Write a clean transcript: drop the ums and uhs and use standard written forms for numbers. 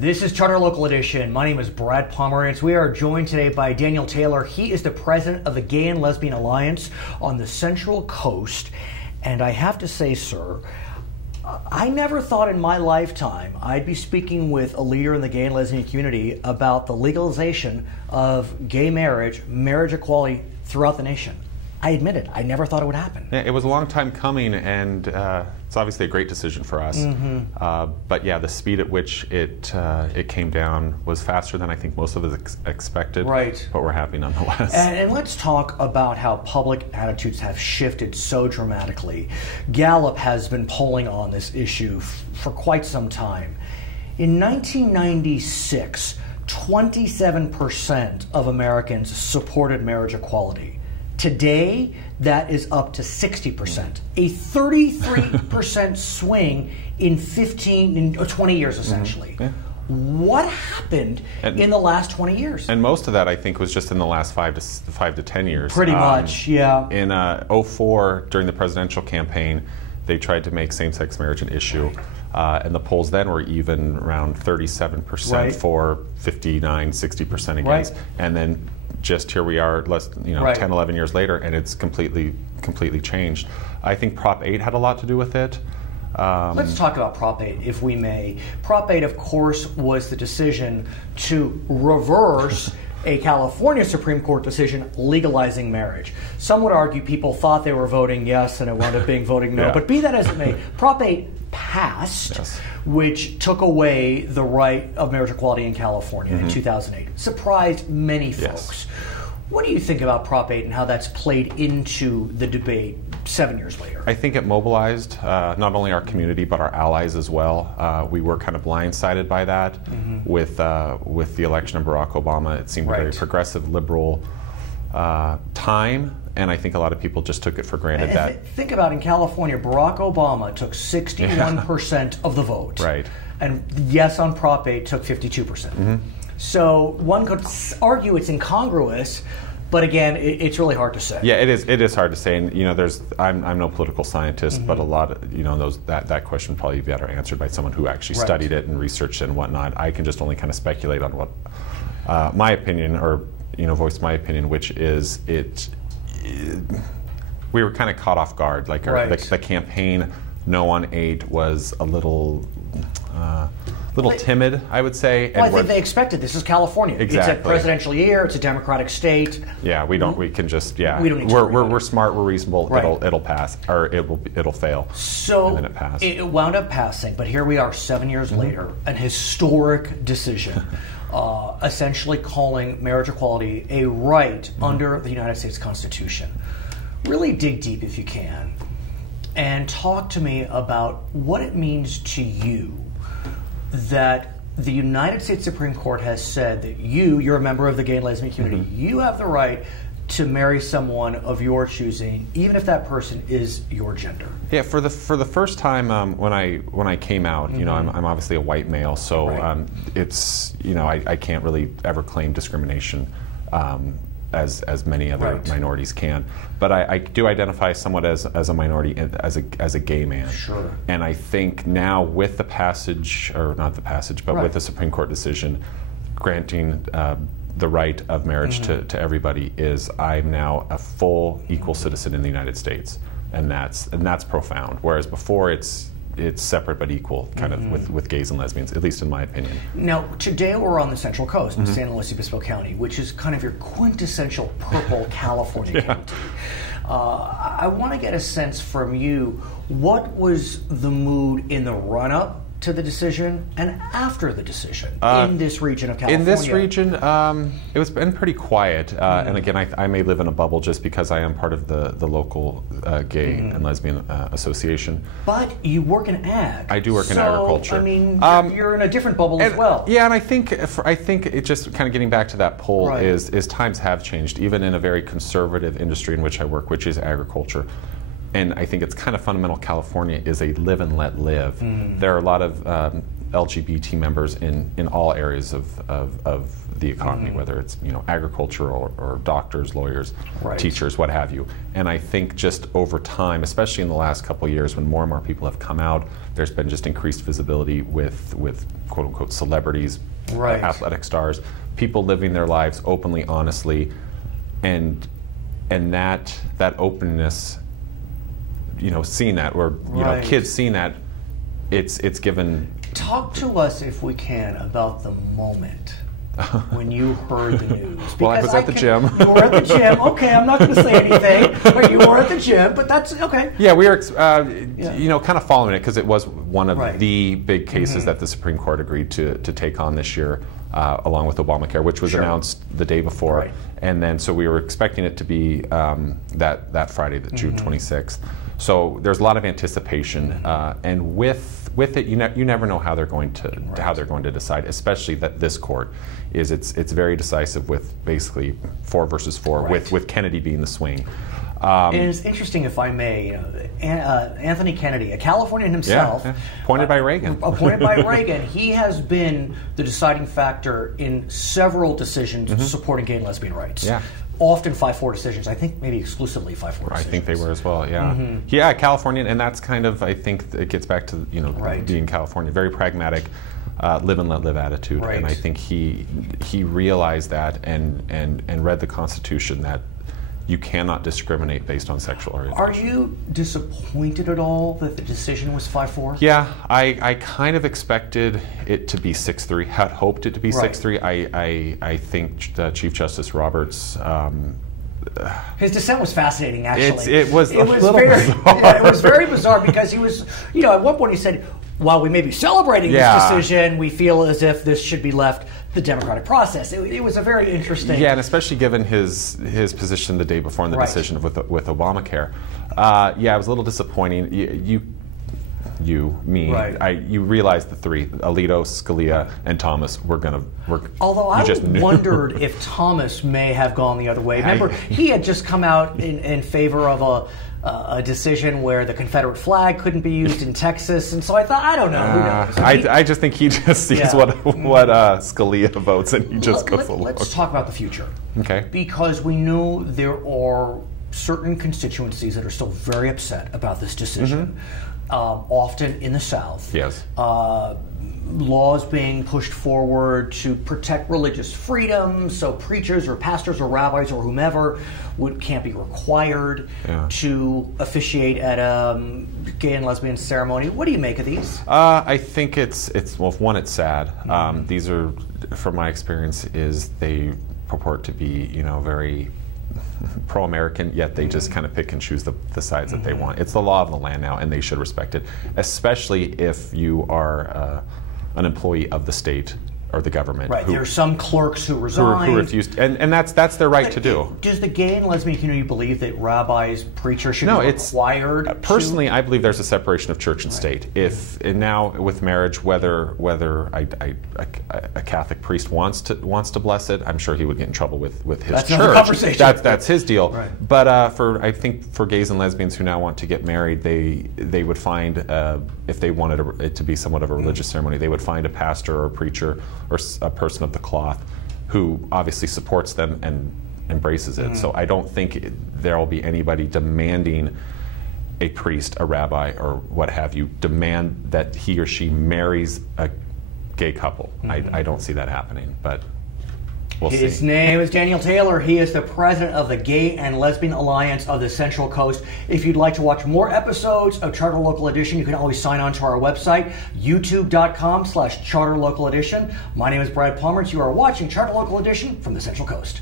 This is Charter Local Edition. My name is Brad Pomerance. We are joined today by Daniel Taylor. He is the president of the Gay and Lesbian Alliance on the Central Coast. And I have to say, sir, I never thought in my lifetime I'd be speaking with a leader in the gay and lesbian community about the legalization of gay marriage, marriage equality throughout the nation. I admit it. I never thought it would happen. Yeah, it was a long time coming, and it's obviously a great decision for us. But yeah, the speed at which it came down was faster than I think most of us expected. Right. But we're happy nonetheless. And let's talk about how public attitudes have shifted so dramatically. Gallup has been polling on this issue for quite some time. In 1996, 27% of Americans supported marriage equality. Today, that is up to 60%, a 33% swing in 20 years, essentially. Yeah. What happened in the last 20 years? And most of that, I think, was just in the last 5 to 10 years. Pretty much, yeah. In 2004, during the presidential campaign, they tried to make same-sex marriage an issue. And the polls then were even around 37% for 59, 60% against. Right. And then just here we are, 10, 11 years later, and it's completely changed. I think Prop 8 had a lot to do with it. Let's talk about Prop 8, if we may. Prop 8, of course, was the decision to reverse a California Supreme Court decision legalizing marriage. Some would argue people thought they were voting yes, and it wound up being voting no. Yeah. But be that as it may, Prop 8 passed, which took away the right of marriage equality in California in 2008. Surprised many folks. What do you think about Prop 8 and how that's played into the debate 7 years later? I think it mobilized not only our community but our allies as well. We were kind of blindsided by that with the election of Barack Obama. It seemed a very progressive, liberal time, and I think a lot of people just took it for granted. Think about in California, Barack Obama took 61% of the vote. Right. And yes on Prop 8 took 52%. So one could argue it's incongruous, but again, it's really hard to say. Yeah, it is. It is hard to say, and I'm no political scientist, but a lot of that question probably be better answered by someone who actually studied it and researched it and whatnot. I can just only kind of speculate on what my opinion, or voice my opinion, which is we were kind of caught off guard. Like the campaign No on 8 was a little timid, I would say. Well, I think they expected this. Is California. Exactly. It's a presidential year. It's a Democratic state. Yeah, we can just we don't need to we're smart. We're reasonable. It'll pass, or it'll fail. So and then it passed. It wound up passing, but here we are 7 years later, an historic decision, essentially calling marriage equality a right under the United States Constitution. Really dig deep if you can, and talk to me about what it means to you that the United States Supreme Court has said that you're a member of the gay and lesbian community, you have the right to marry someone of your choosing, even if that person is your gender. Yeah, for the first time when I came out, I'm obviously a white male, so it's I can't really ever claim discrimination as many other minorities can, but I do identify somewhat as a minority, as a gay man. Sure. And I think now with the passage, or not the passage, but with the Supreme Court decision granting the right of marriage to everybody, I'm now a full equal citizen in the United States, and that's profound. Whereas before it's separate but equal, kind of with gays and lesbians, at least in my opinion. Now, today we're on the Central Coast in San Luis Obispo County, which is kind of your quintessential purple California county. I want to get a sense from you, what was the mood in the run-up to the decision and after the decision in this region of California? In this region, it was been pretty quiet. And again, I may live in a bubble just because I am part of the local gay and lesbian association. But you work in ag. I do work in agriculture. I mean, you're in a different bubble as well. Yeah, and I think it just kind of getting back to that poll is times have changed, even in a very conservative industry in which I work, which is agriculture. And I think it's kind of fundamental. California is a live and let live. There are a lot of LGBT members in all areas of the economy, whether it's agriculture or doctors, lawyers, teachers, what have you. And I think just over time, especially in the last couple of years, when more and more people have come out, there's been just increased visibility with quote unquote celebrities, athletic stars, people living their lives openly, honestly, and that openness, seeing that, or kids seeing that, it's given. Talk to us, if we can, about the moment when you heard the news. Well, I was at the gym. You were at the gym. Okay, I'm not going to say anything, but you were at the gym. But that's okay. Yeah, we were, kind of following it because it was one of the big cases that the Supreme Court agreed to take on this year, along with Obamacare, which was announced the day before, and then so we were expecting it to be that Friday, June 26th. So there's a lot of anticipation, and with it, you never know how they're going to decide. Especially that this court it's very decisive with basically 4 versus 4, with Kennedy being the swing. And it's interesting, if I may, Anthony Kennedy, a Californian himself, appointed by Reagan. Appointed by Reagan, he has been the deciding factor in several decisions supporting gay and lesbian rights. Yeah. Often 5-4 decisions. I think maybe exclusively 5-4 decisions. I think they were as well. Yeah, yeah, Californian, and that's kind of, I think it gets back to being California, very pragmatic, live and let live attitude, and I think he realized that and read the Constitution that you cannot discriminate based on sexual orientation. Are you disappointed at all that the decision was 5-4? Yeah, I kind of expected it to be 6-3. Had hoped it to be 6-3. I think Chief Justice Roberts. His dissent was fascinating. Actually, it was very bizarre. It was very bizarre because he was, at one point he said, while we may be celebrating this decision, we feel as if this should be left the democratic process. It was a very interesting. Yeah, and especially given his position the day before in the decision with Obamacare. It was a little disappointing. You realized the 3, Alito, Scalia, and Thomas, were going to. Although I wondered if Thomas may have gone the other way. Remember, he had just come out in favor of a decision where the Confederate flag couldn't be used in Texas, and so I thought, I don't know, who knows? I just think he just sees what Scalia votes, and he just goes along. Let's talk about the future. Okay. Because we know there are certain constituencies that are still very upset about this decision. Often in the South. Yes. Laws being pushed forward to protect religious freedom, so preachers or pastors or rabbis or whomever can't be required to officiate at a gay and lesbian ceremony. What do you make of these? I think it's one, it's sad. These are, from my experience, they purport to be very pro-American, yet they just kind of pick and choose the sides that they want. It's the law of the land now, and they should respect it, especially if you are an employee of the state or the government. Right. There are some clerks who resign. Who refused, and that's their right to do. Does the gay and lesbian community believe that rabbis, preachers should be required? Personally, I believe there's a separation of church and state. And now with marriage, whether a Catholic priest wants to bless it, I'm sure he would get in trouble with his church. Another conversation. That's his deal. Right. But I think for gays and lesbians who now want to get married, they would find, if they wanted it to be somewhat of a religious ceremony, they would find a pastor or a preacher or a person of the cloth who obviously supports them and embraces it. So I don't think there will be anybody demanding a priest, a rabbi, or what have you, demand that he or she marries a gay couple. I don't see that happening, but we'll see. His name is Daniel Taylor. He is the president of the Gay and Lesbian Alliance of the Central Coast. If you'd like to watch more episodes of Charter Local Edition, you can always sign on to our website, youtube.com/Charter Local Edition. My name is Brad Pomerance. You are watching Charter Local Edition from the Central Coast.